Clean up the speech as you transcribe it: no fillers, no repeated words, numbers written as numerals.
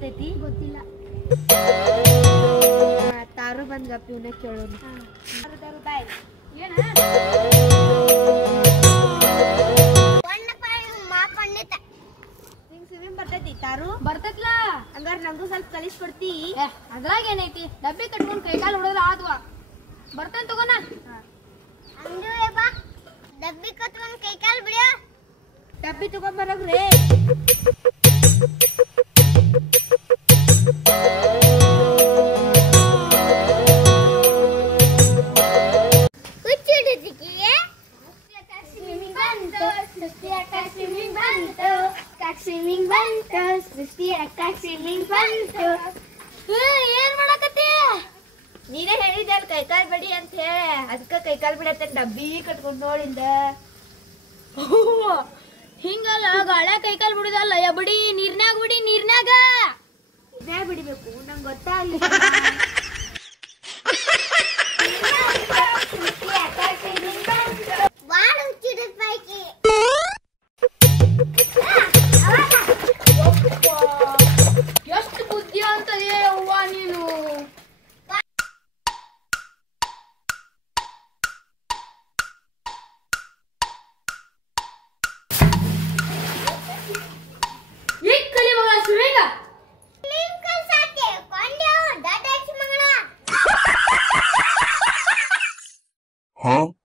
ಬರ್ತೈತಿ ಗೊತ್ತಿಲ್ಲ. ತಾರು ಬಂದ್ ಗಪ್ಪಿ ಇವನ್ನ ಕೇಳೋಣ. ಬಾಯ್ ಏನ ಸ್ವಿಮ್ಮಿಂಗ್ ಬರ್ತೈತಿ ತಾರು? ಬರ್ತೈತ್ಲ. ಹಂಗಾರ ನಂಗೂ ಸ್ವಲ್ಪ ಕಲಿಸ್ಕೊಡ್ತಿ? ಅದ್ರಾಗ ಏನೈತಿ, ಡಬ್ಬಿ ಕಟ್ಕೊಂಡ್ ಕೈಕಾಲು ಹೊಡೆದ್ರ ಆದ್ವಾ. ಬರ್ತೇನೆ ತಗೋಣ. ಡಬ್ಬಿ ಕಟ್ಕೊಂಡ್ ಕೈಕಾಲು ಬಿಡ. ಡಬ್ಬಿ ತಗೊಂಬರ್ರಿ. ಏನ್ ಮಾಡಕತ್ತಿ? ನೀನೇ ಹೇಳಿದೆ ಅಲ್ಲಿ ಕೈಕಾಲ್ ಬಿಡಿ ಅಂತ ಹೇಳಿ, ಅದಕ್ಕ ಕೈಕಾಲ್ ಬಿಡತ್ತ ಡಬ್ಬಿ ಕಟ್ಕೊಂಡ್ ನೋಡಿಂದ. ಹಿಂಗಲ್ಲ, ಗಾಳ್ಯಾಗ ಕೈಕಾಲು ಬಿಡುದಲ್ಲ, ಬಿಡಿ ನೀರ್ನ್ಯಾಗ ಬಿಡಿ, ನೀರ್ನ್ಯಾಗ ಇದೇ ಬಿಡಿಬೇಕು, ನಂಗೆ ಗೊತ್ತಾಗ್ಲಿಲ್ಲ. ಎಷ್ಟು ಬುದ್ಧಿ ಅಂತದೇ ಅವ್ವ ನೀನು. ಈಗ ಕಲಿ ಮಗಳ ಸ್ವಿಮ್ಮಿಂಗ್. Huh?